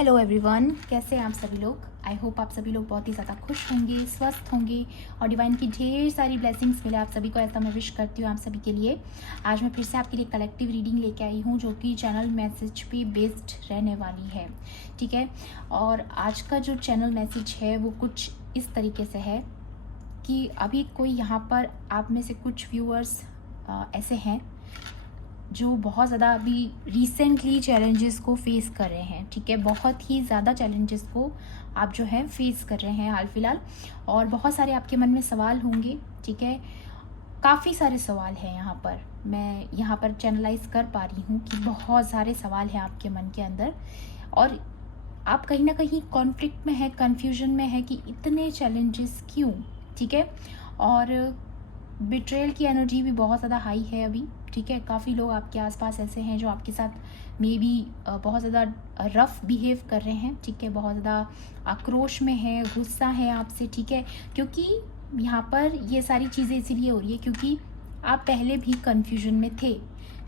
Hello everyone, कैसे हैं आप सभी लोग। आई होप आप सभी लोग बहुत ही ज़्यादा खुश होंगे, स्वस्थ होंगे और डिवाइन की ढेर सारी ब्लेसिंग्स मिले आप सभी को, ऐसा मैं विश करती हूँ आप सभी के लिए। आज मैं फिर से आपके लिए कलेक्टिव रीडिंग लेके आई हूँ जो कि चैनल मैसेज पे बेस्ड रहने वाली है, ठीक है। और आज का जो चैनल मैसेज है वो कुछ इस तरीके से है कि अभी कोई यहाँ पर आप में से कुछ व्यूअर्स ऐसे हैं जो बहुत ज़्यादा अभी रिसेंटली चैलेंजेस को फेस कर रहे हैं, ठीक है। बहुत ही ज़्यादा चैलेंजेस को आप जो है फेस कर रहे हैं हाल फिलहाल, और बहुत सारे आपके मन में सवाल होंगे, ठीक है। काफ़ी सारे सवाल हैं यहाँ पर, मैं यहाँ पर चैनलाइज कर पा रही हूँ कि बहुत सारे सवाल हैं आपके मन के अंदर, और आप कहीं ना कहीं कॉन्फ्लिक्ट में है, कन्फ्यूजन में है कि इतने चैलेंजेस क्यों, ठीक है। और बिट्रेयल की एनर्जी भी बहुत ज़्यादा हाई है अभी, ठीक है। काफ़ी लोग आपके आसपास ऐसे हैं जो आपके साथ मे बी बहुत ज़्यादा रफ बिहेव कर रहे हैं, ठीक है। बहुत ज़्यादा आक्रोश में है, गुस्सा है आपसे, ठीक है। क्योंकि यहाँ पर ये सारी चीज़ें इसीलिए हो रही है क्योंकि आप पहले भी कन्फ्यूजन में थे।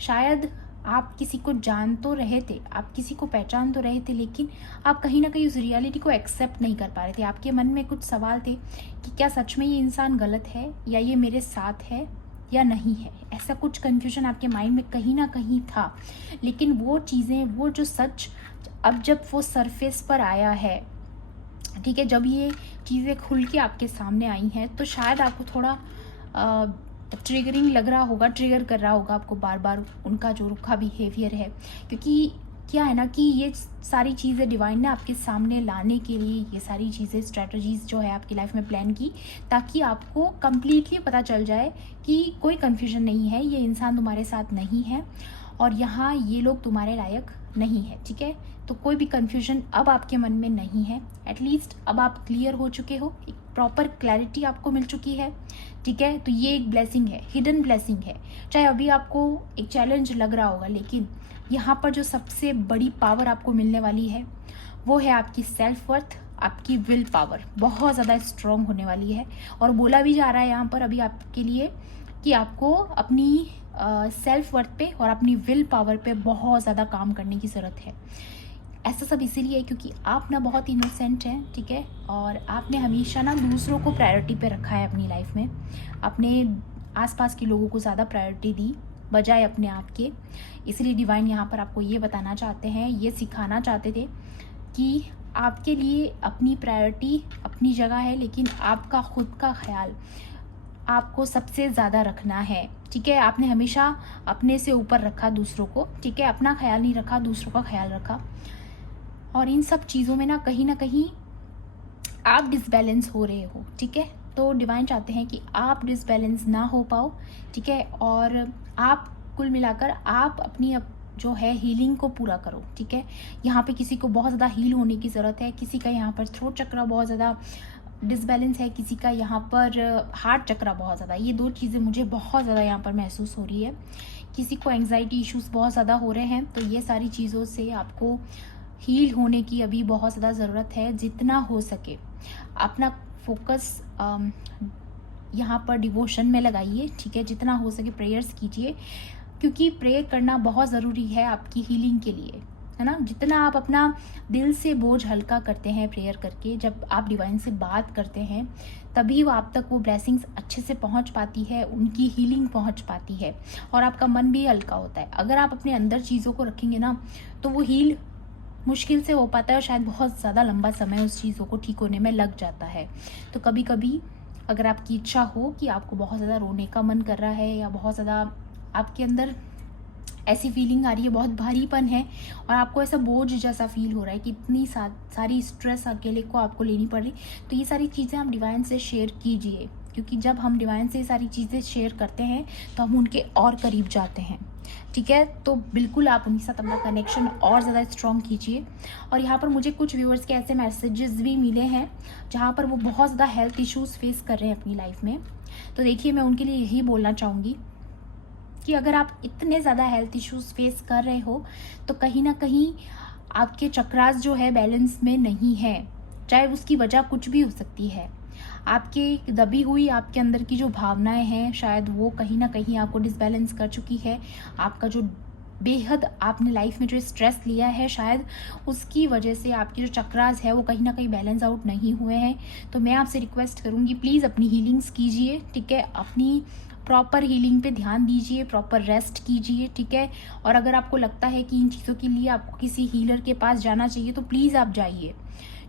शायद आप किसी को जान तो रहे थे, आप किसी को पहचान तो रहे थे, लेकिन आप कहीं ना कहीं उस रियलिटी को एक्सेप्ट नहीं कर पा रहे थे। आपके मन में कुछ सवाल थे कि क्या सच में ये इंसान गलत है, या ये मेरे साथ है या नहीं है। ऐसा कुछ कन्फ्यूजन आपके माइंड में कहीं ना कहीं था, लेकिन वो चीज़ें, वो जो सच अब जब वो सरफेस पर आया है, ठीक है, जब ये चीज़ें खुल के आपके सामने आई हैं, तो शायद आपको थोड़ा ट्रिगरिंग लग रहा होगा, ट्रिगर कर रहा होगा आपको बार बार उनका जो रुखा बिहेवियर है। क्योंकि क्या है ना कि ये सारी चीज़ें डिवाइन ने आपके सामने लाने के लिए ये सारी चीज़ें, स्ट्रेटजीज जो है आपकी लाइफ में प्लान की, ताकि आपको कम्प्लीटली पता चल जाए कि कोई कन्फ्यूजन नहीं है, ये इंसान तुम्हारे साथ नहीं है और यहाँ ये लोग तुम्हारे लायक नहीं है, ठीक है। तो कोई भी कन्फ्यूजन अब आपके मन में नहीं है। एटलीस्ट अब आप क्लियर हो चुके हो, एक प्रॉपर क्लैरिटी आपको मिल चुकी है, ठीक है। तो ये एक ब्लेसिंग है, हिडन ब्लेसिंग है। चाहे अभी आपको एक चैलेंज लग रहा होगा, लेकिन यहाँ पर जो सबसे बड़ी पावर आपको मिलने वाली है वो है आपकी सेल्फ वर्थ, आपकी विल पावर बहुत ज़्यादा स्ट्रॉन्ग होने वाली है। और बोला भी जा रहा है यहाँ पर अभी आपके लिए कि आपको अपनी सेल्फ वर्थ पे और अपनी विल पावर पे बहुत ज़्यादा काम करने की ज़रूरत है। ऐसा सब इसीलिए है क्योंकि आप ना बहुत इनोसेंट हैं, ठीक है। और आपने हमेशा ना दूसरों को प्रायोरिटी पे रखा है अपनी लाइफ में, अपने आसपास के लोगों को ज़्यादा प्रायोरिटी दी बजाय अपने आप के। इसलिए डिवाइन यहाँ पर आपको ये बताना चाहते हैं, ये सिखाना चाहते थे कि आपके लिए अपनी प्रायोरिटी अपनी जगह है, लेकिन आपका खुद का ख्याल आपको सबसे ज़्यादा रखना है, ठीक है। आपने हमेशा अपने से ऊपर रखा दूसरों को, ठीक है। अपना ख्याल नहीं रखा, दूसरों का ख्याल रखा। और इन सब चीज़ों में ना कहीं आप डिसबैलेंस हो रहे हो, ठीक है। तो डिवाइन चाहते हैं कि आप डिसबैलेंस ना हो पाओ, ठीक है। और आप कुल मिलाकर आप अपनी जो है हीलिंग को पूरा करो, ठीक है। यहाँ पे किसी को बहुत ज़्यादा हील होने की ज़रूरत है, किसी का यहाँ पर थ्रोट चक्र बहुत ज़्यादा डिसबैलेंस है, किसी का यहाँ पर हार्ट चक्र बहुत ज़्यादा, ये दो चीज़ें मुझे बहुत ज़्यादा यहाँ पर महसूस हो रही है। किसी को एंग्जाइटी इश्यूज़ बहुत ज़्यादा हो रहे हैं, तो ये सारी चीज़ों से आपको हील होने की अभी बहुत ज़्यादा ज़रूरत है। जितना हो सके अपना फोकस यहाँ पर डिवोशन में लगाइए, ठीक है। जितना हो सके प्रेयर्स कीजिए, क्योंकि प्रेयर करना बहुत ज़रूरी है आपकी हीलिंग के लिए, है ना। जितना आप अपना दिल से बोझ हल्का करते हैं प्रेयर करके, जब आप डिवाइन से बात करते हैं, तभी वो आप तक वो ब्लेसिंग्स अच्छे से पहुंच पाती है, उनकी हीलिंग पहुंच पाती है और आपका मन भी हल्का होता है। अगर आप अपने अंदर चीज़ों को रखेंगे ना, तो वो हील मुश्किल से हो पाता है और शायद बहुत ज़्यादा लंबा समय उस चीज़ों को ठीक होने में लग जाता है। तो कभी कभी अगर आपकी इच्छा हो कि आपको बहुत ज़्यादा रोने का मन कर रहा है, या बहुत ज़्यादा आपके अंदर ऐसी फीलिंग आ रही है, बहुत भारीपन है और आपको ऐसा बोझ जैसा फील हो रहा है कि इतनी सारी स्ट्रेस अकेले को आपको लेनी पड़ रही, तो ये सारी चीज़ें आप डिवाइन से शेयर कीजिए। क्योंकि जब हम डिवाइन से ये सारी चीज़ें शेयर करते हैं तो हम उनके और करीब जाते हैं, ठीक है। तो बिल्कुल आप उनके साथ अपना कनेक्शन और ज़्यादा स्ट्रॉन्ग कीजिए। और यहाँ पर मुझे कुछ व्यूअर्स के ऐसे मैसेजेस भी मिले हैं जहाँ पर वो बहुत ज़्यादा हेल्थ इश्यूज़ फेस कर रहे हैं अपनी लाइफ में। तो देखिए, मैं उनके लिए यही बोलना चाहूँगी कि अगर आप इतने ज़्यादा हेल्थ इश्यूज़ फेस कर रहे हो, तो कहीं ना कहीं आपके चक्रास जो है बैलेंस में नहीं है। चाहे उसकी वजह कुछ भी हो सकती है, आपके दबी हुई आपके अंदर की जो भावनाएं हैं, शायद वो कहीं ना कहीं आपको डिसबैलेंस कर चुकी है। आपका जो बेहद आपने लाइफ में जो स्ट्रेस लिया है शायद उसकी वजह से आपके जो चक्रास है वो कहीं ना कहीं बैलेंस आउट नहीं हुए हैं। तो मैं आपसे रिक्वेस्ट करूँगी प्लीज़ अपनी हीलिंग्स कीजिए, ठीक है, अपनी प्रॉपर हीलिंग पे ध्यान दीजिए, प्रॉपर रेस्ट कीजिए, ठीक है। और अगर आपको लगता है कि इन चीज़ों के लिए आपको किसी हीलर के पास जाना चाहिए तो प्लीज़ आप जाइए,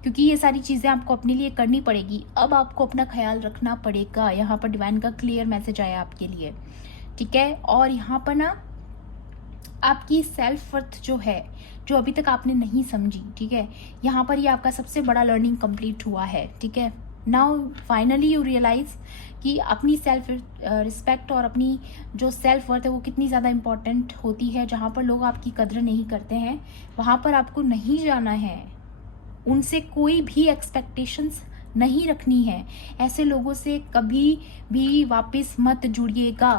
क्योंकि ये सारी चीज़ें आपको अपने लिए करनी पड़ेगी। अब आपको अपना ख्याल रखना पड़ेगा। यहाँ पर डिवाइन का क्लियर मैसेज आया आपके लिए, ठीक है। और यहाँ पर ना आपकी सेल्फ वर्थ जो है, जो अभी तक आपने नहीं समझी, ठीक है, यहाँ पर ये आपका सबसे बड़ा लर्निंग कंप्लीट हुआ है, ठीक है। नाउ फाइनली यू रियलाइज कि अपनी सेल्फ रिस्पेक्ट और अपनी जो सेल्फ वर्थ है वो कितनी ज़्यादा इम्पॉर्टेंट होती है। जहाँ पर लोग आपकी कदर नहीं करते हैं वहाँ पर आपको नहीं जाना है, उनसे कोई भी एक्सपेक्टेशंस नहीं रखनी है। ऐसे लोगों से कभी भी वापस मत जुड़िएगा,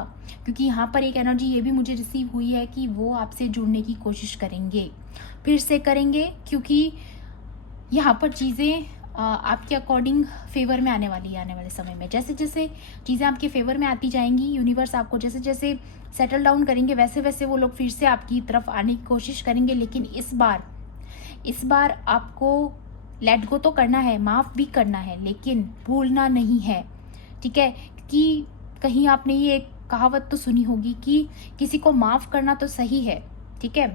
क्योंकि यहाँ पर एक एनर्जी ये भी मुझे रिसीव हुई है कि वो आपसे जुड़ने की कोशिश करेंगे, फिर से करेंगे, क्योंकि यहाँ पर चीज़ें आपके अकॉर्डिंग फेवर में आने वाली है। आने वाले समय में जैसे जैसे चीज़ें आपके फेवर में आती जाएंगी, यूनिवर्स आपको जैसे जैसे सेटल डाउन करेंगे वैसे वैसे वो लोग फिर से आपकी तरफ आने की कोशिश करेंगे। लेकिन इस बार आपको लेट गो तो करना है, माफ़ भी करना है, लेकिन भूलना नहीं है, ठीक है। कि कहीं आपने ये एक कहावत तो सुनी होगी कि किसी को माफ़ करना तो सही है, ठीक है,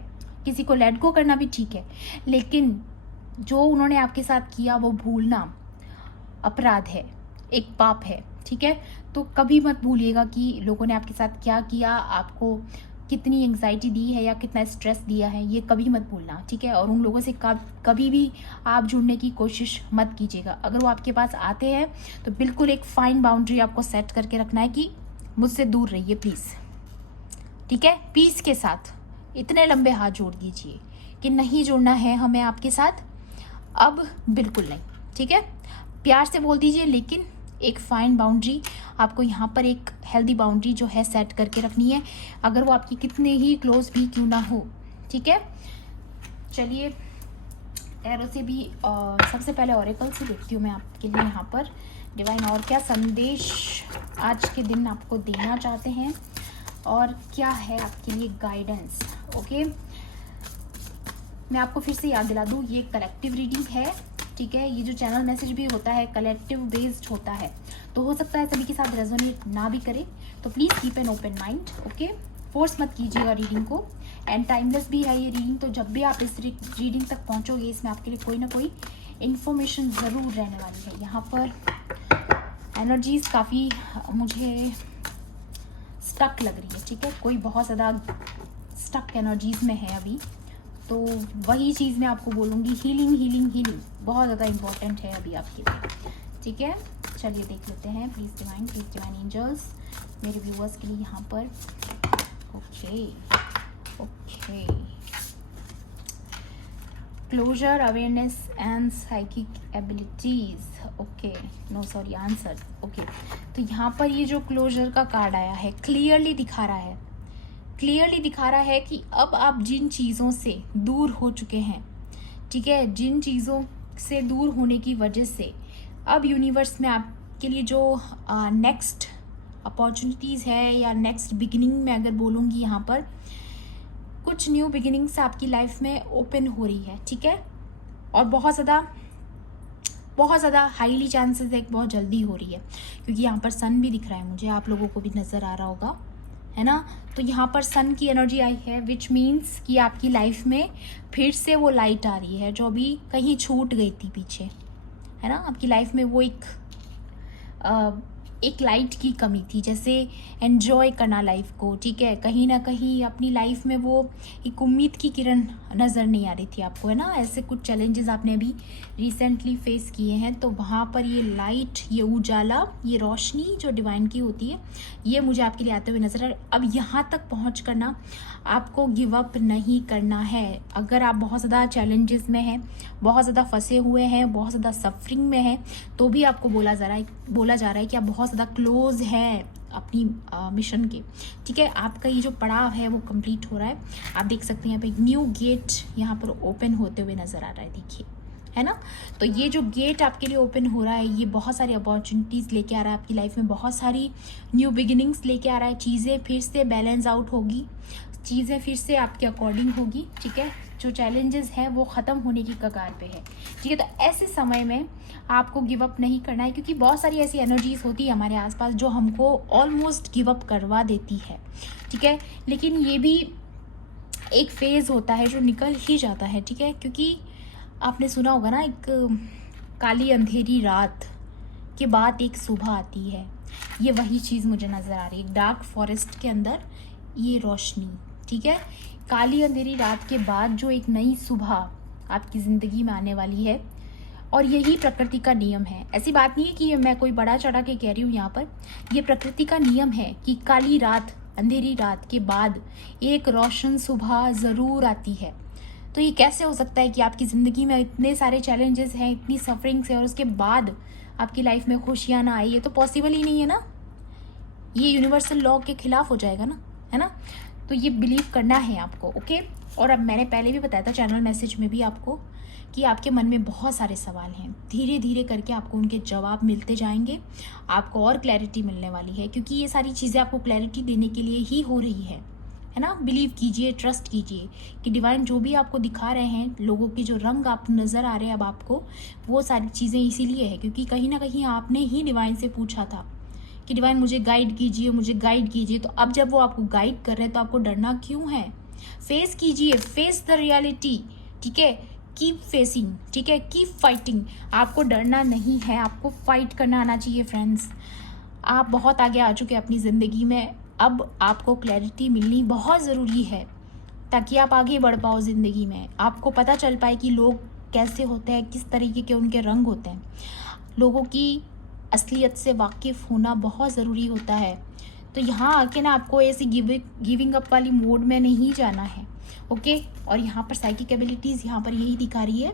किसी को लेट गो करना भी ठीक है, लेकिन जो उन्होंने आपके साथ किया वो भूलना अपराध है, एक पाप है, ठीक है। तो कभी मत भूलिएगा कि लोगों ने आपके साथ क्या किया, आपको कितनी एंग्जाइटी दी है या कितना स्ट्रेस दिया है, ये कभी मत भूलना, ठीक है। और उन लोगों से कभी भी आप जुड़ने की कोशिश मत कीजिएगा। अगर वो आपके पास आते हैं तो बिल्कुल एक फाइन बाउंड्री आपको सेट करके रखना है कि मुझसे दूर रहिए प्लीज़, ठीक है। पीस के साथ इतने लंबे हाथ जोड़ दीजिए कि नहीं जुड़ना है हमें आपके साथ, अब बिल्कुल नहीं, ठीक है। प्यार से बोल दीजिए, लेकिन एक फाइन बाउंड्री आपको यहाँ पर एक हेल्दी बाउंड्री जो है सेट करके रखनी है, अगर वो आपकी कितने ही क्लोज भी क्यों ना हो, ठीक है। चलिए टैरो से भी सबसे पहले ऑरेकल से देखती हूँ मैं आपके लिए यहाँ पर डिवाइन और क्या संदेश आज के दिन आपको देना चाहते हैं और क्या है आपके लिए गाइडेंस। ओके, मैं आपको फिर से याद दिला दूँ, ये कलेक्टिव रीडिंग है, ठीक है। ये जो चैनल मैसेज भी होता है कलेक्टिव बेस्ड होता है, तो हो सकता है सभी के साथ रेजोनेट ना भी करे, तो please keep an open mind, okay. Force मत कीजिएगा रीडिंग को, एंड टाइमलेस भी है ये रीडिंग, तो जब भी आप इस रीडिंग तक पहुंचोगे इसमें आपके लिए कोई ना कोई इन्फॉर्मेशन ज़रूर रहने वाली है। यहाँ पर एनर्जीज काफ़ी मुझे स्टक लग रही है, ठीक है, कोई बहुत ज़्यादा स्टक एनर्जीज में है अभी, तो वही चीज़ मैं आपको बोलूँगी, हीलिंग हीलिंग हीलिंग बहुत ज़्यादा इम्पॉर्टेंट है अभी आपके लिए, ठीक है। चलिए देख लेते हैं, प्लीज़ डिवाइन एंजल्स मेरे व्यूअर्स के लिए यहाँ पर। Okay okay, closure, awareness and psychic abilities, okay, no sorry answer, okay. तो यहाँ पर ये जो क्लोजर का कार्ड आया है क्लियरली दिखा रहा है कि अब आप जिन चीज़ों से दूर हो चुके हैं, ठीक है, जिन चीज़ों से दूर होने की वजह से अब यूनिवर्स में आपके लिए जो नेक्स्ट अपॉर्चुनिटीज़ है या नेक्स्ट बिगिनिंग में अगर बोलूँगी, यहाँ पर कुछ न्यू बिगिनिंग्स आपकी लाइफ में ओपन हो रही है, ठीक है। और बहुत ज़्यादा हाईली चांसेस है, बहुत जल्दी हो रही है, क्योंकि यहाँ पर सन भी दिख रहा है मुझे, आप लोगों को भी नज़र आ रहा होगा, है ना। तो यहाँ पर सन की एनर्जी आई है, विच मीन्स कि आपकी लाइफ में फिर से वो लाइट आ रही है जो अभी कहीं छूट गई थी पीछे, है ना। आपकी लाइफ में वो एक लाइट की कमी थी, जैसे एन्जॉय करना लाइफ को, ठीक है, कहीं ना कहीं अपनी लाइफ में वो एक उम्मीद की किरण नज़र नहीं आ रही थी आपको, है ना। ऐसे कुछ चैलेंजेस आपने अभी रिसेंटली फेस किए हैं, तो वहाँ पर ये लाइट, ये उजाला, ये रोशनी जो डिवाइन की होती है, ये मुझे आपके लिए आते हुए नजर आ रहा है। अब यहाँ तक पहुँच करना आपको गिव अप नहीं करना है। अगर आप बहुत ज़्यादा चैलेंजेस में हैं, बहुत ज़्यादा फंसे हुए हैं, बहुत ज़्यादा सफरिंग में हैं, तो भी आपको बोला जा रहा है कि आप बहुत ज़्यादा क्लोज है अपनी मिशन के, ठीक है। आपका ये जो पड़ाव है वो कंप्लीट हो रहा है। आप देख सकते हैं यहाँ पे एक न्यू गेट यहाँ पर ओपन होते हुए नज़र आ रहा है, देखिए, है ना। तो ये जो गेट आपके लिए ओपन हो रहा है, ये बहुत सारी अपॉर्चुनिटीज़ लेके आ रहा है आपकी लाइफ में, बहुत सारी न्यू बिगिनिंग्स लेके आ रहा है, चीज़ें फिर से बैलेंस आउट होगी, चीज़ें फिर से आपके अकॉर्डिंग होगी, ठीक है। जो चैलेंजेस हैं वो ख़त्म होने की कगार पे है, ठीक है। तो ऐसे समय में आपको गिव अप नहीं करना है, क्योंकि बहुत सारी ऐसी एनर्जीज होती है हमारे आसपास जो हमको ऑलमोस्ट गिव अप करवा देती है, ठीक है। लेकिन ये भी एक फेज़ होता है जो निकल ही जाता है, ठीक है। क्योंकि आपने सुना होगा ना, एक काली अंधेरी रात के बाद एक सुबह आती है। ये वही चीज़ मुझे नज़र आ रही है, डार्क फॉरेस्ट के अंदर ये रोशनी, ठीक है। काली अंधेरी रात के बाद जो एक नई सुबह आपकी ज़िंदगी में आने वाली है, और यही प्रकृति का नियम है। ऐसी बात नहीं है कि मैं कोई बड़ा चढ़ा के कह रही हूँ यहाँ पर, ये प्रकृति का नियम है कि काली रात, अंधेरी रात के बाद एक रोशन सुबह ज़रूर आती है। तो ये कैसे हो सकता है कि आपकी ज़िंदगी में इतने सारे चैलेंजेस हैं, इतनी सफरिंग्स है, और उसके बाद आपकी लाइफ में खुशियाँ ना आई? ये तो पॉसिबल ही नहीं है ना, ये यूनिवर्सल लॉ के खिलाफ हो जाएगा ना, है ना। तो ये बिलीव करना है आपको, ओके। और अब मैंने पहले भी बताया था चैनल मैसेज में भी आपको कि आपके मन में बहुत सारे सवाल हैं, धीरे धीरे करके आपको उनके जवाब मिलते जाएंगे, आपको और क्लैरिटी मिलने वाली है, क्योंकि ये सारी चीज़ें आपको क्लैरिटी देने के लिए ही हो रही है ना। बिलीव कीजिए, ट्रस्ट कीजिए कि डिवाइन जो भी आपको दिखा रहे हैं, लोगों के जो रंग आप नज़र आ रहे हैं अब आपको, वो सारी चीज़ें इसीलिए है क्योंकि कहीं ना कहीं आपने ही डिवाइन से पूछा था कि डिवाइन मुझे गाइड कीजिए, मुझे गाइड कीजिए। तो अब जब वो आपको गाइड कर रहे हैं तो आपको डरना क्यों है? फेस कीजिए, फेस द रियलिटी, ठीक है। कीप फेसिंग, ठीक है, कीप फाइटिंग। आपको डरना नहीं है, आपको फाइट करना आना चाहिए फ्रेंड्स। आप बहुत आगे आ चुके हैं अपनी ज़िंदगी में, अब आपको क्लैरिटी मिलनी बहुत ज़रूरी है ताकि आप आगे बढ़ पाओ ज़िंदगी में, आपको पता चल पाए कि लोग कैसे होते हैं, किस तरीके के उनके रंग होते हैं। लोगों की असलियत से वाकिफ़ होना बहुत ज़रूरी होता है। तो यहाँ आके ना आपको ऐसी गिविंग अप वाली मोड में नहीं जाना है, ओके। और यहाँ पर साइकिक एबिलिटीज़ यहाँ पर यही दिखा रही है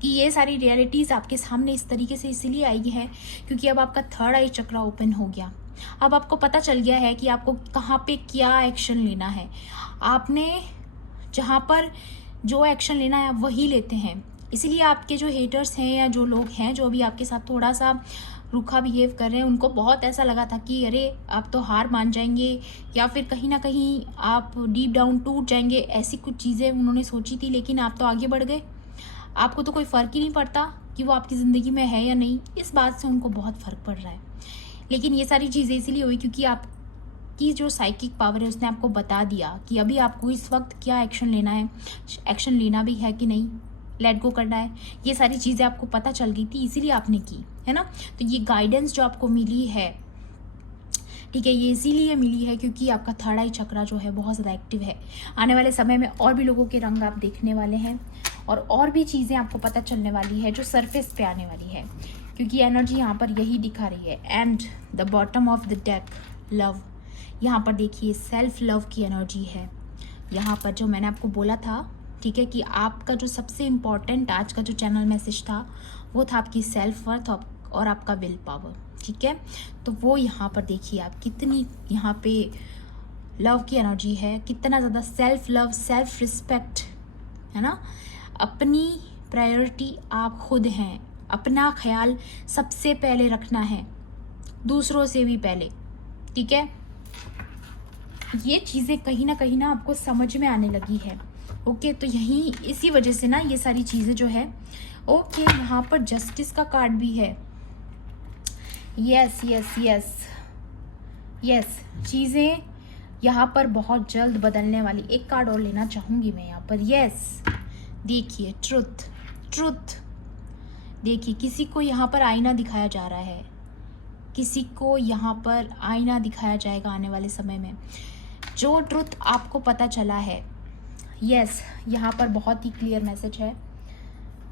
कि ये सारी रियलिटीज़ आपके सामने इस तरीके से इसीलिए आई है क्योंकि अब आपका थर्ड आई चक्रा ओपन हो गया। अब आपको पता चल गया है कि आपको कहाँ पे क्या एक्शन लेना है। आपने जहाँ पर जो एक्शन लेना है आप वही लेते हैं। इसीलिए आपके जो हेटर्स हैं या जो लोग हैं जो भी आपके साथ थोड़ा सा रूखा बिहेव कर रहे हैं, उनको बहुत ऐसा लगा था कि अरे आप तो हार मान जाएंगे या फिर कहीं ना कहीं आप डीप डाउन टूट जाएंगे, ऐसी कुछ चीज़ें उन्होंने सोची थी। लेकिन आप तो आगे बढ़ गए, आपको तो कोई फ़र्क ही नहीं पड़ता कि वो आपकी ज़िंदगी में है या नहीं। इस बात से उनको बहुत फ़र्क पड़ रहा है। लेकिन ये सारी चीज़ें इसीलिए हुई क्योंकि आपकी जो साइकिक पावर है उसने आपको बता दिया कि अभी आपको इस वक्त क्या एक्शन लेना है, एक्शन लेना भी है कि नहीं, लेट गो करना है। ये सारी चीज़ें आपको पता चल गई थी, इसीलिए आपने की, है ना। तो ये गाइडेंस जो आपको मिली है, ठीक है, ये इसीलिए मिली है क्योंकि आपका थर्ड आई चक्रा जो है बहुत ज़्यादा एक्टिव है। आने वाले समय में और भी लोगों के रंग आप देखने वाले हैं और भी चीज़ें आपको पता चलने वाली है जो सरफेस पे आने वाली है, क्योंकि एनर्जी यहाँ पर यही दिखा रही है। And the bottom of the deck, love, यहाँ पर देखिए सेल्फ लव की एनर्जी है। यहाँ पर जो मैंने आपको बोला था, ठीक है, कि आपका जो सबसे इम्पॉर्टेंट आज का जो चैनल मैसेज था वो था आपकी सेल्फ वर्थ और आपका विल पावर, ठीक है। तो वो यहाँ पर देखिए आप कितनी यहाँ पे लव की एनर्जी है, कितना ज़्यादा सेल्फ लव, सेल्फ रिस्पेक्ट, है ना। अपनी प्रायोरिटी आप खुद हैं, अपना ख्याल सबसे पहले रखना है, दूसरों से भी पहले, ठीक है। ये चीज़ें कहीं ना आपको समझ में आने लगी है, ओके। तो यही इसी वजह से ना ये सारी चीज़ें जो है, ओके। यहाँ पर जस्टिस का कार्ड भी है। यस यस यस यस, चीज़ें यहाँ पर बहुत जल्द बदलने वाली। एक कार्ड और लेना चाहूँगी मैं यहाँ पर। यस, देखिए ट्रुथ, ट्रुथ। देखिए किसी को यहाँ पर आईना दिखाया जा रहा है, किसी को यहाँ पर आईना दिखाया जाएगा आने वाले समय में। जो ट्रुथ आपको पता चला है, यस, यहाँ पर बहुत ही क्लियर मैसेज है।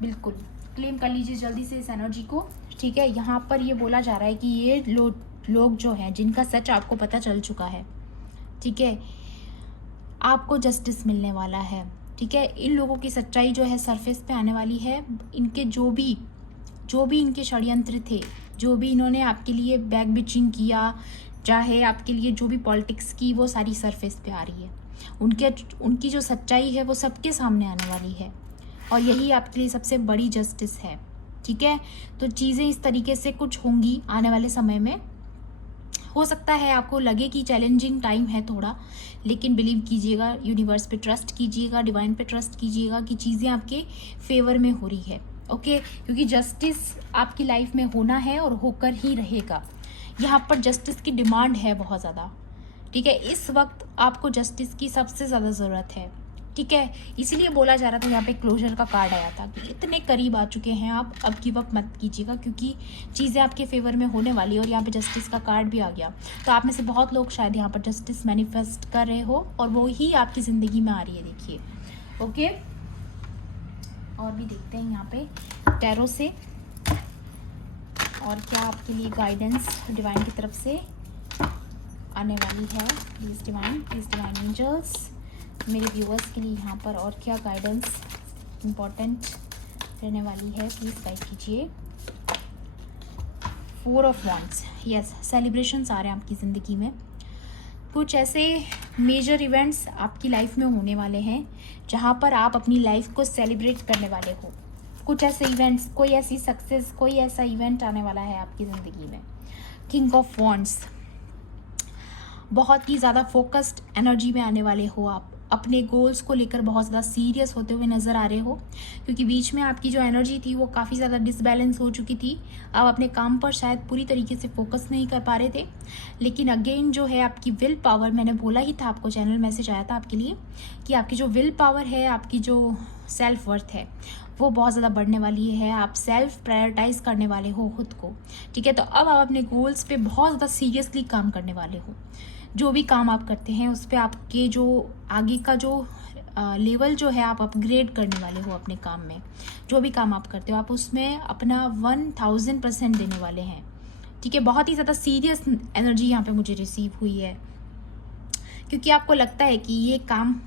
बिल्कुल क्लेम कर लीजिए जल्दी से इस एनर्जी को, ठीक है। यहाँ पर ये बोला जा रहा है कि ये लोग जो हैं जिनका सच आपको पता चल चुका है, ठीक है, आपको जस्टिस मिलने वाला है, ठीक है। इन लोगों की सच्चाई जो है सरफेस पे आने वाली है। इनके जो भी इनके षड्यंत्र थे, जो भी इन्होंने आपके लिए बैक बिचिंग किया, चाहे आपके लिए जो भी पॉलिटिक्स की, वो सारी सरफेस पे आ रही है। उनकी जो सच्चाई है वो सबके सामने आने वाली है और यही आपके लिए सबसे बड़ी जस्टिस है, ठीक है। तो चीज़ें इस तरीके से कुछ होंगी आने वाले समय में, हो सकता है आपको लगे कि चैलेंजिंग टाइम है थोड़ा, लेकिन बिलीव कीजिएगा, यूनिवर्स पे ट्रस्ट कीजिएगा, डिवाइन पे ट्रस्ट कीजिएगा कि चीज़ें आपके फेवर में हो रही है। ओके, क्योंकि जस्टिस आपकी लाइफ में होना है और होकर ही रहेगा। यहाँ पर जस्टिस की डिमांड है बहुत ज़्यादा, ठीक है। इस वक्त आपको जस्टिस की सबसे ज़्यादा ज़रूरत है, ठीक है। इसीलिए बोला जा रहा था, यहाँ पे क्लोजर का कार्ड आया था कि इतने करीब आ चुके हैं आप, अब गिव अप मत कीजिएगा क्योंकि चीज़ें आपके फेवर में होने वाली है। और यहाँ पे जस्टिस का कार्ड भी आ गया, तो आप में से बहुत लोग शायद यहाँ पर जस्टिस मैनिफेस्ट कर रहे हो और वो ही आपकी ज़िंदगी में आ रही है, देखिए। ओके, और भी देखते हैं यहाँ पे टैरो से और क्या आपके लिए गाइडेंस डिवाइन की तरफ से आने वाली है। प्लीज़ डिवाइन एंजल्स, मेरे व्यूअर्स के लिए यहाँ पर और क्या गाइडेंस इम्पोर्टेंट रहने वाली है, प्लीज़ गाइड कीजिए। 4 ऑफ वॉन्ड्स, यस, सेलिब्रेशंस आ रहे हैं आपकी ज़िंदगी में। कुछ ऐसे मेजर इवेंट्स आपकी लाइफ में होने वाले हैं जहाँ पर आप अपनी लाइफ को सेलिब्रेट करने वाले हो। कुछ ऐसे इवेंट्स, कोई ऐसी सक्सेस, कोई ऐसा इवेंट आने वाला है आपकी ज़िंदगी में। किंग ऑफ वॉन्ड्स, बहुत ही ज़्यादा फोकस्ड एनर्जी में आने वाले हो आप, अपने गोल्स को लेकर बहुत ज़्यादा सीरियस होते हुए नज़र आ रहे हो, क्योंकि बीच में आपकी जो एनर्जी थी वो काफ़ी ज़्यादा डिसबैलेंस हो चुकी थी। आप अपने काम पर शायद पूरी तरीके से फोकस नहीं कर पा रहे थे, लेकिन अगेन जो है आपकी विल पावर, मैंने बोला ही था आपको, चैनल मैसेज आया था आपके लिए कि आपकी जो विल पावर है, आपकी जो सेल्फ वर्थ है वो बहुत ज़्यादा बढ़ने वाली है। आप सेल्फ प्रायोरिटाइज करने वाले हो खुद को, ठीक है। तो अब आप अपने गोल्स पे बहुत ज़्यादा सीरियसली काम करने वाले हो। जो भी काम आप करते हैं उस पर आपके जो आगे का जो लेवल जो है आप अपग्रेड करने वाले हो अपने काम में। जो भी काम आप करते हो आप उसमें अपना 1000% देने वाले हैं, ठीक है। बहुत ही ज़्यादा सीरियस एनर्जी यहाँ पे मुझे रिसीव हुई है, क्योंकि आपको लगता है कि ये काम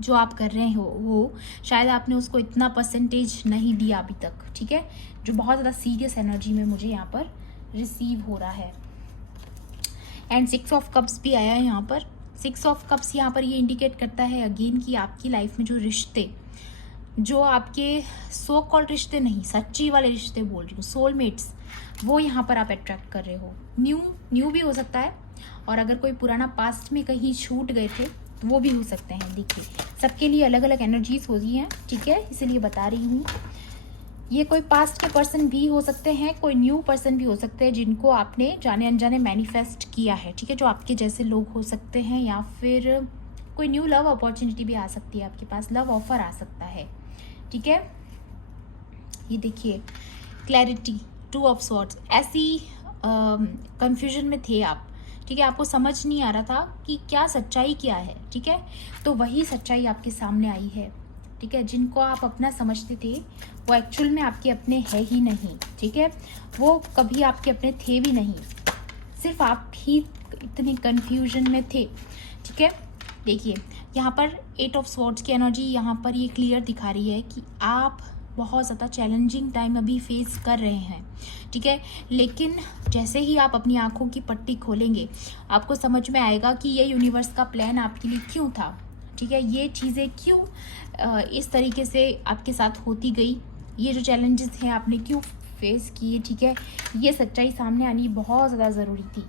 जो आप कर रहे हो वो शायद आपने उसको इतना परसेंटेज नहीं दिया अभी तक, ठीक है। जो बहुत ज़्यादा सीरियस एनर्जी में मुझे यहाँ पर रिसीव हो रहा है। एंड 6 ऑफ कप्स भी आया है यहाँ पर। 6 ऑफ कप्स यहाँ पर ये इंडिकेट करता है अगेन कि आपकी लाइफ में जो रिश्ते, जो आपके सो कॉल्ड रिश्ते नहीं, सच्ची वाले रिश्ते बोल रही हूँ, सोलमेट्स, वो यहाँ पर आप अट्रैक्ट कर रहे हो। न्यू भी हो सकता है, और अगर कोई पुराना पास्ट में कहीं छूट गए थे तो वो भी हो सकते हैं। देखिए, सबके लिए अलग अलग एनर्जीज होती हैं, ठीक है, इसीलिए बता रही हूँ। ये कोई पास्ट के पर्सन भी हो सकते हैं, कोई न्यू पर्सन भी हो सकते हैं जिनको आपने जाने अनजाने मैनिफेस्ट किया है, ठीक है, जो आपके जैसे लोग हो सकते हैं, या फिर कोई न्यू लव अपॉर्चुनिटी भी आ सकती है आपके पास, लव ऑफर आ सकता है, ठीक है। ये देखिए क्लैरिटी, 2 ऑफ स्वॉर्ड्स, ऐसी कंफ्यूजन में थे आप, ठीक है, आपको समझ नहीं आ रहा था कि क्या सच्चाई क्या है, ठीक है, तो वही सच्चाई आपके सामने आई है, ठीक है। जिनको आप अपना समझते थे वो एक्चुअल में आपके अपने है ही नहीं, ठीक है, वो कभी आपके अपने थे भी नहीं, सिर्फ आप ही इतने कन्फ्यूजन में थे, ठीक है। देखिए यहाँ पर 8 ऑफ स्वॉर्ड्स की एनर्जी यहाँ पर ये क्लियर दिखा रही है कि आप बहुत ज़्यादा चैलेंजिंग टाइम अभी फेस कर रहे हैं, ठीक है, लेकिन जैसे ही आप अपनी आंखों की पट्टी खोलेंगे आपको समझ में आएगा कि ये यूनिवर्स का प्लान आपके लिए क्यों था, ठीक है। ये चीज़ें क्यों इस तरीके से आपके साथ होती गई, ये जो चैलेंजेस हैं आपने क्यों फेस किए, ठीक है, ये सच्चाई सामने आनी बहुत ज़्यादा ज़रूरी थी।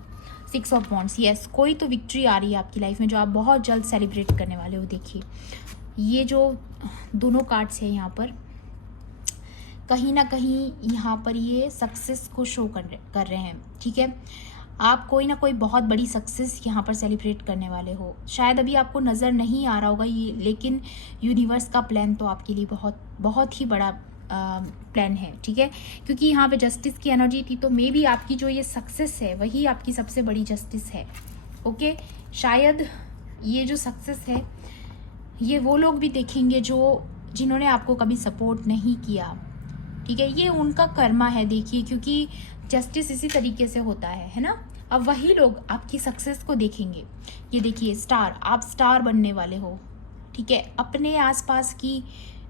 6 ऑफ वॉन्ड्स, यस, कोई तो विक्ट्री आ रही है आपकी लाइफ में जो आप बहुत जल्द सेलिब्रेट करने वाले हो। देखिए ये जो दोनों कार्ड्स हैं यहाँ पर कहीं ना कहीं यहाँ पर ये सक्सेस को शो कर रहे हैं, ठीक है। आप कोई ना कोई बहुत बड़ी सक्सेस यहाँ पर सेलिब्रेट करने वाले हो। शायद अभी आपको नज़र नहीं आ रहा होगा ये, लेकिन यूनिवर्स का प्लान तो आपके लिए बहुत बहुत ही बड़ा प्लान है, ठीक है, क्योंकि यहाँ पे जस्टिस की एनर्जी थी, तो मे बी आपकी जो ये सक्सेस है वही आपकी सबसे बड़ी जस्टिस है। ओके, शायद ये जो सक्सेस है ये वो लोग भी देखेंगे जिन्होंने आपको कभी सपोर्ट नहीं किया, ठीक है, ये उनका कर्मा है। देखिए क्योंकि जस्टिस इसी तरीके से होता है ना। अब वही लोग आपकी सक्सेस को देखेंगे। ये देखिए स्टार, आप स्टार बनने वाले हो, ठीक है। अपने आसपास की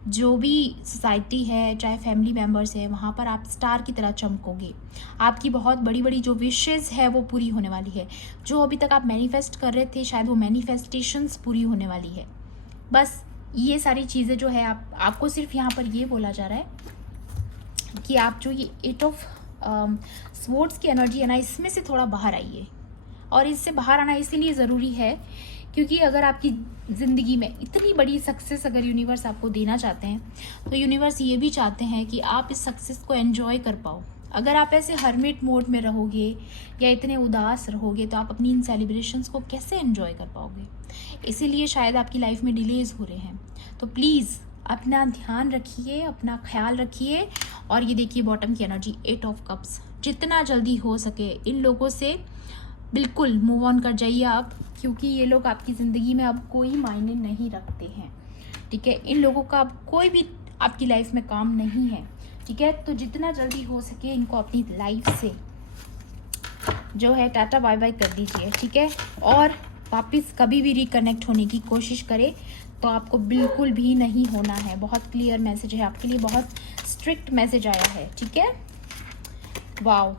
जो भी सोसाइटी है, चाहे फैमिली मेम्बर्स है, वहाँ पर आप स्टार की तरह चमकोगे। आपकी बहुत बड़ी बड़ी जो विशेस है वो पूरी होने वाली है। जो अभी तक आप मैनिफेस्ट कर रहे थे शायद वो मैनिफेस्टेशंस पूरी होने वाली है। बस ये सारी चीज़ें जो है आपको सिर्फ यहाँ पर ये बोला जा रहा है कि आप जो ये 8 ऑफ स्वॉर्ड्स की एनर्जी है ना, इसमें से थोड़ा बाहर आइए। और इससे बाहर आना इसीलिए ज़रूरी है क्योंकि अगर आपकी ज़िंदगी में इतनी बड़ी सक्सेस अगर यूनिवर्स आपको देना चाहते हैं तो यूनिवर्स ये भी चाहते हैं कि आप इस सक्सेस को एंजॉय कर पाओ। अगर आप ऐसे हर्मिट मोड में रहोगे या इतने उदास रहोगे तो आप अपनी इन सेलिब्रेशंस को कैसे एंजॉय कर पाओगे। इसीलिए शायद आपकी लाइफ में डिलेज हो रहे हैं। तो प्लीज़ अपना ध्यान रखिए, अपना ख्याल रखिए। और ये देखिए बॉटम की एनर्जी 8 ऑफ कप्स, जितना जल्दी हो सके इन लोगों से बिल्कुल मूव ऑन कर जाइए आप, क्योंकि ये लोग आपकी ज़िंदगी में अब कोई मायने नहीं रखते हैं। ठीक है, इन लोगों का अब कोई भी आपकी लाइफ में काम नहीं है। ठीक है, तो जितना जल्दी हो सके इनको अपनी लाइफ से जो है टाटा बाय बाय कर दीजिए। ठीक है, और वापस कभी भी रिकनेक्ट होने की कोशिश करें तो आपको बिल्कुल भी नहीं होना है। बहुत क्लियर मैसेज है आपके लिए, बहुत स्ट्रिक्ट मैसेज आया है। ठीक है, वाओ,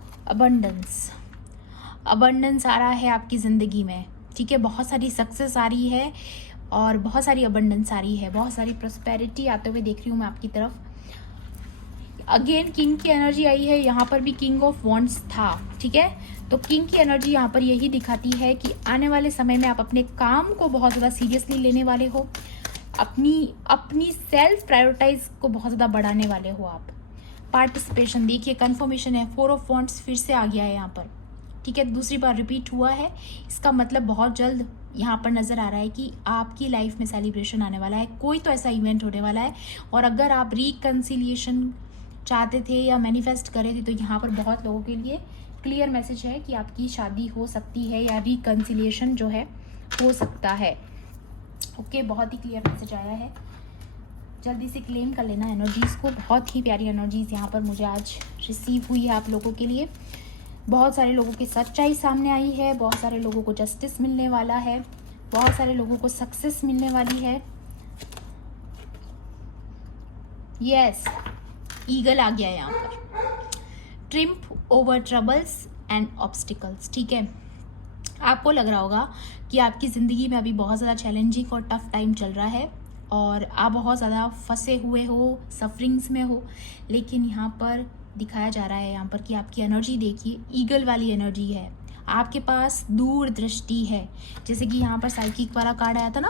अबंडेंस आ रहा है आपकी ज़िंदगी में। ठीक है, बहुत सारी सक्सेस आ रही है और बहुत सारी अबंडेंस आ रही है, बहुत सारी प्रॉस्पेरिटी आते हुए देख रही हूँ मैं आपकी तरफ। अगेन किंग की एनर्जी आई है, यहाँ पर भी किंग ऑफ वॉन्ड्स था। ठीक है, तो किंग की एनर्जी यहाँ पर यही दिखाती है कि आने वाले समय में आप अपने काम को बहुत ज़्यादा सीरियसली लेने वाले हो, अपनी सेल्फ प्रायोरिटाइज को बहुत ज़्यादा बढ़ाने वाले हो आप। पार्टिसिपेशन देखिए, कन्फर्मेशन है, 4 ऑफ वॉन्ड्स फिर से आ गया है यहाँ पर। ठीक है, दूसरी बार रिपीट हुआ है। इसका मतलब बहुत जल्द यहाँ पर नज़र आ रहा है कि आपकी लाइफ में सेलिब्रेशन आने वाला है, कोई तो ऐसा इवेंट होने वाला है। और अगर आप रिकन्सिलिएशन चाहते थे या मैनिफेस्ट करे थे तो यहाँ पर बहुत लोगों के लिए क्लियर मैसेज है कि आपकी शादी हो सकती है या रिकन्सिलिएशन जो है हो सकता है। ओके, बहुत ही क्लियर मैसेज आया है, जल्दी से क्लेम कर लेना एनर्जीज़ को। बहुत ही प्यारी एनर्जीज़ यहाँ पर मुझे आज रिसीव हुई है आप लोगों के लिए। बहुत सारे लोगों की सच्चाई सामने आई है, बहुत सारे लोगों को जस्टिस मिलने वाला है, बहुत सारे लोगों को सक्सेस मिलने वाली है। यस, ईगल आ गया है यहाँ पर, triumph over troubles and obstacles. ठीक है, आपको लग रहा होगा कि आपकी ज़िंदगी में अभी बहुत ज़्यादा चैलेंजिंग और टफ टाइम चल रहा है और आप बहुत ज़्यादा फंसे हुए हो, सफरिंग्स में हो, लेकिन यहाँ पर दिखाया जा रहा है यहाँ पर कि आपकी एनर्जी देखिए, ईगल वाली एनर्जी है, आपके पास दूरदृष्टि है। जैसे कि यहाँ पर साइकिक वाला कार्ड आया था ना,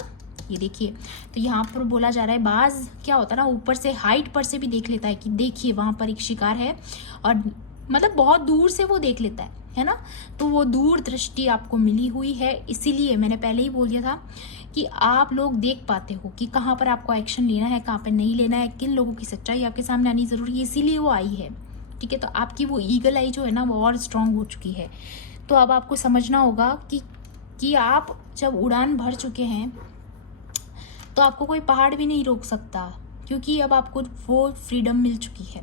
ये देखिए, तो यहाँ पर बोला जा रहा है बाज क्या होता है ना, ऊपर से हाइट पर से भी देख लेता है कि देखिए वहाँ पर एक शिकार है, और मतलब बहुत दूर से वो देख लेता है ना। तो वो दूरदृष्टि आपको मिली हुई है, इसीलिए मैंने पहले ही बोल दिया था कि आप लोग देख पाते हो कि कहाँ पर आपको एक्शन लेना है, कहाँ पर नहीं लेना है, किन लोगों की सच्चाई आपके सामने आनी ज़रूरी है, इसीलिए वो आई है। ठीक है, तो आपकी वो ईगल आई जो है ना वो और स्ट्रांग हो चुकी है। तो अब आपको समझना होगा कि आप जब उड़ान भर चुके हैं तो आपको कोई पहाड़ भी नहीं रोक सकता, क्योंकि अब आपको वो फ्रीडम मिल चुकी है।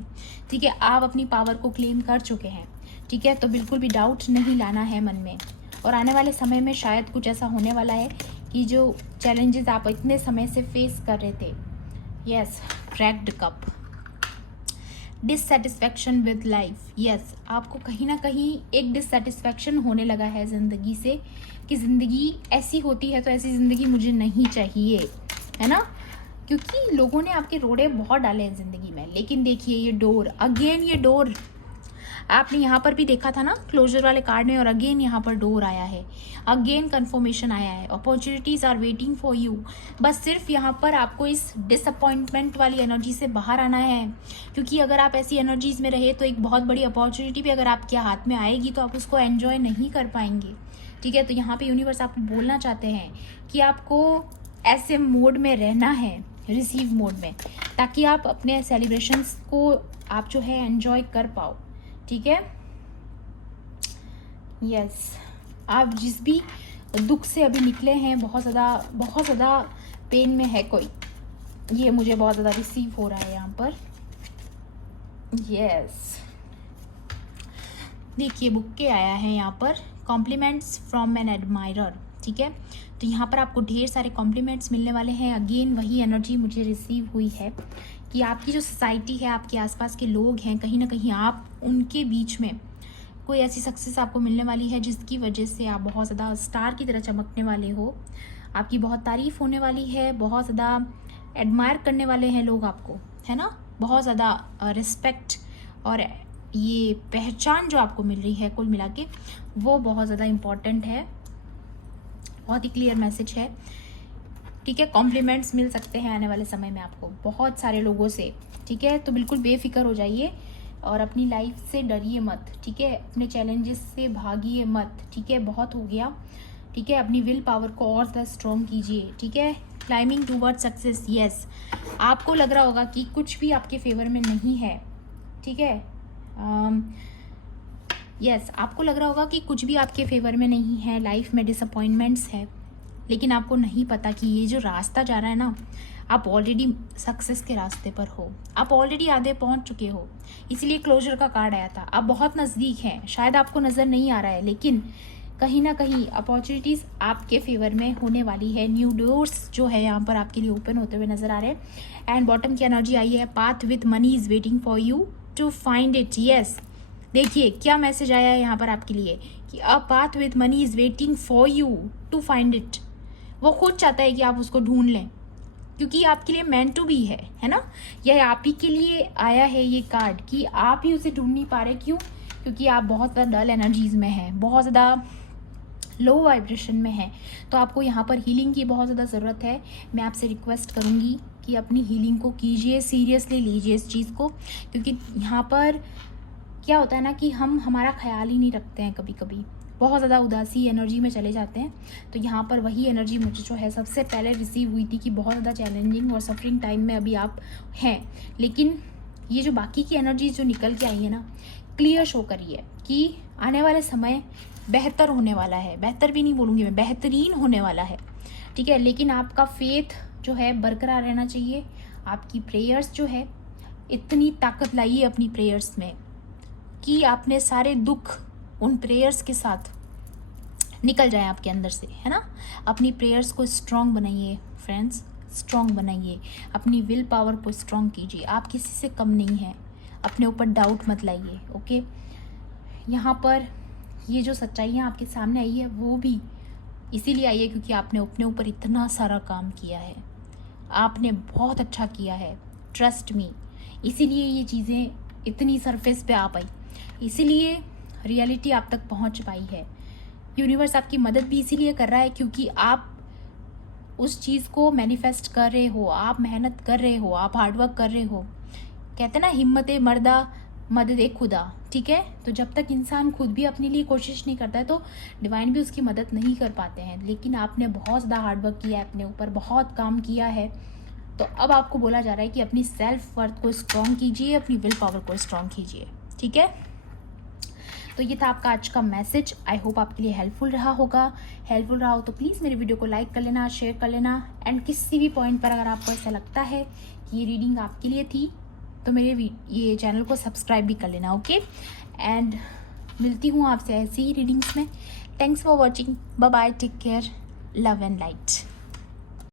ठीक है, आप अपनी पावर को क्लेम कर चुके हैं। ठीक है, तो बिल्कुल भी डाउट नहीं लाना है मन में। और आने वाले समय में शायद कुछ ऐसा होने वाला है कि जो चैलेंजेस आप इतने समय से फेस कर रहे थे, yes, cracked cup, dissatisfaction with life, yes, आपको कहीं ना कहीं एक डिससेटिस्फैक्शन होने लगा है ज़िंदगी से कि ज़िंदगी ऐसी होती है तो ऐसी ज़िंदगी मुझे नहीं चाहिए, है ना। क्योंकि लोगों ने आपके रोड़े बहुत डाले हैं ज़िंदगी में। लेकिन देखिए ये डोर, अगेन ये डोर आपने यहाँ पर भी देखा था ना क्लोजर वाले कार्ड में, और अगेन यहाँ पर डोर आया है, अगेन कन्फर्मेशन आया है, opportunities are waiting for you. बस सिर्फ यहाँ पर आपको इस डिसअपॉइंटमेंट वाली एनर्जी से बाहर आना है, क्योंकि अगर आप ऐसी एनर्जीज़ में रहे तो एक बहुत बड़ी अपॉर्चुनिटी भी अगर आपके हाथ में आएगी तो आप उसको एन्जॉय नहीं कर पाएंगे। ठीक है, तो यहाँ पर यूनिवर्स आपको बोलना चाहते हैं कि आपको ऐसे मोड में रहना है, रिसीव मोड में, ताकि आप अपने सेलिब्रेशंस को आप जो है एन्जॉय कर पाओ। ठीक है, यस, आप जिस भी दुख से अभी निकले हैं, बहुत ज़्यादा पेन में है कोई, ये मुझे बहुत ज़्यादा रिसीव हो रहा है यहाँ पर। यस, देखिए बुक्के आया है यहाँ पर, कॉम्प्लीमेंट्स फ्रॉम एन एडमायरर। ठीक है, तो यहाँ पर आपको ढेर सारे कॉम्प्लीमेंट्स मिलने वाले हैं। अगेन वही एनर्जी मुझे रिसीव हुई है कि आपकी जो सोसाइटी है, आपके आसपास के लोग हैं, कहीं ना कहीं आप उनके बीच में कोई ऐसी सक्सेस आपको मिलने वाली है जिसकी वजह से आप बहुत ज़्यादा स्टार की तरह चमकने वाले हो। आपकी बहुत तारीफ़ होने वाली है, बहुत ज़्यादा एडमायर करने वाले हैं लोग आपको, है ना, बहुत ज़्यादा रिस्पेक्ट और ये पहचान जो आपको मिल रही है कुल मिला के, वो बहुत ज़्यादा इम्पॉर्टेंट है, बहुत ही क्लियर मैसेज है, ठीक है। कॉम्प्लीमेंट्स मिल सकते हैं आने वाले समय में आपको बहुत सारे लोगों से, ठीक है। तो बिल्कुल बेफिक्र हो जाइए और अपनी लाइफ से डरिए मत, ठीक है। अपने चैलेंजेस से भागिए मत, ठीक है। बहुत हो गया, ठीक है। अपनी विल पावर को और ज़्यादा स्ट्रॉन्ग कीजिए, ठीक है। Climbing toward success, yes. आपको लग रहा होगा कि कुछ भी आपके फेवर में नहीं है, ठीक है। यस, आपको लग रहा होगा कि कुछ भी आपके फेवर में नहीं है, लाइफ में डिसअपॉइंटमेंट्स है, लेकिन आपको नहीं पता कि ये जो रास्ता जा रहा है ना, आप ऑलरेडी सक्सेस के रास्ते पर हो, आप ऑलरेडी आधे पहुंच चुके हो। इसलिए क्लोजर का कार्ड आया था, आप बहुत नज़दीक हैं। शायद आपको नज़र नहीं आ रहा है, लेकिन कहीं ना कहीं अपॉर्चुनिटीज़ आपके फेवर में होने वाली है। न्यू डोर्स जो है यहाँ पर आपके लिए ओपन होते हुए नज़र आ रहे हैं। एंड बॉटम की एनर्जी आई है, path with money is waiting for you to find it, yes. देखिए क्या मैसेज आया है यहाँ पर आपके लिए कि a path with money is waiting for you to find it. वो खुद चाहता है कि आप उसको ढूंढ लें, क्योंकि आपके लिए मेंट टू बी है ना। यह आप ही के लिए आया है ये कार्ड कि आप ही उसे ढूंढ नहीं पा रहे। क्यों? क्योंकि आप बहुत ज़्यादा डल एनर्जीज़ में हैं, बहुत ज़्यादा लो वाइब्रेशन में है। तो आपको यहाँ पर हीलिंग की बहुत ज़्यादा ज़रूरत है। मैं आपसे रिक्वेस्ट करूँगी कि अपनी हीलिंग को कीजिए, सीरियसली लीजिए इस चीज़ को, क्योंकि यहाँ पर क्या होता है ना कि हम हमारा ख्याल ही नहीं रखते हैं, कभी कभी बहुत ज़्यादा उदासी एनर्जी में चले जाते हैं। तो यहाँ पर वही एनर्जी मुझे जो है सबसे पहले रिसीव हुई थी कि बहुत ज़्यादा चैलेंजिंग और सफरिंग टाइम में अभी आप हैं, लेकिन ये जो बाकी की एनर्जी जो निकल के आई है ना, क्लियर शो करिए कि आने वाले समय बेहतर होने वाला है। बेहतर भी नहीं बोलूँगी मैं, बेहतरीन होने वाला है, ठीक है। लेकिन आपका फेथ जो है बरकरार रहना चाहिए। आपकी प्रेयर्स जो है, इतनी ताकत लाइए अपनी प्रेयर्स में कि आपने सारे दुख उन प्रेयर्स के साथ निकल जाए आपके अंदर से, है ना। अपनी प्रेयर्स को स्ट्रॉन्ग बनाइए फ्रेंड्स, स्ट्रॉन्ग बनाइए। अपनी विल पावर को स्ट्रॉन्ग कीजिए। आप किसी से कम नहीं हैं, अपने ऊपर डाउट मत लाइए, ओके। यहाँ पर ये जो सच्चाइयाँ आपके सामने आई है, वो भी इसीलिए आई है क्योंकि आपने अपने ऊपर इतना सारा काम किया है, आपने बहुत अच्छा किया है, ट्रस्ट मी। इसीलिए ये चीज़ें इतनी सरफेस पे आ पाई, इसीलिए रियलिटी आप तक पहुंच पाई है। यूनिवर्स आपकी मदद भी इसीलिए कर रहा है क्योंकि आप उस चीज़ को मैनिफेस्ट कर रहे हो, आप मेहनत कर रहे हो, आप हार्डवर्क कर रहे हो। कहते हैं ना, हिम्मत मर्दा मदद एक खुदा, ठीक है। तो जब तक इंसान खुद भी अपने लिए कोशिश नहीं करता है तो डिवाइन भी उसकी मदद नहीं कर पाते हैं। लेकिन आपने बहुत ज़्यादा हार्डवर्क किया है, अपने ऊपर बहुत काम किया है। तो अब आपको बोला जा रहा है कि अपनी सेल्फ वर्थ को स्ट्रॉन्ग कीजिए, अपनी विल पावर को स्ट्रॉन्ग कीजिए, ठीक है। तो ये था आपका आज का मैसेज। आई होप आपके लिए हेल्पफुल रहा होगा। हेल्पफुल रहा हो तो प्लीज़ मेरे वीडियो को लाइक कर लेना, शेयर कर लेना। एंड किसी भी पॉइंट पर अगर आपको ऐसा लगता है कि ये रीडिंग आपके लिए थी तो मेरे ये चैनल को सब्सक्राइब भी कर लेना, ओके। एंड मिलती हूँ आपसे ऐसी ही रीडिंग्स में। Thanks for watching, bye bye, take care, love and light.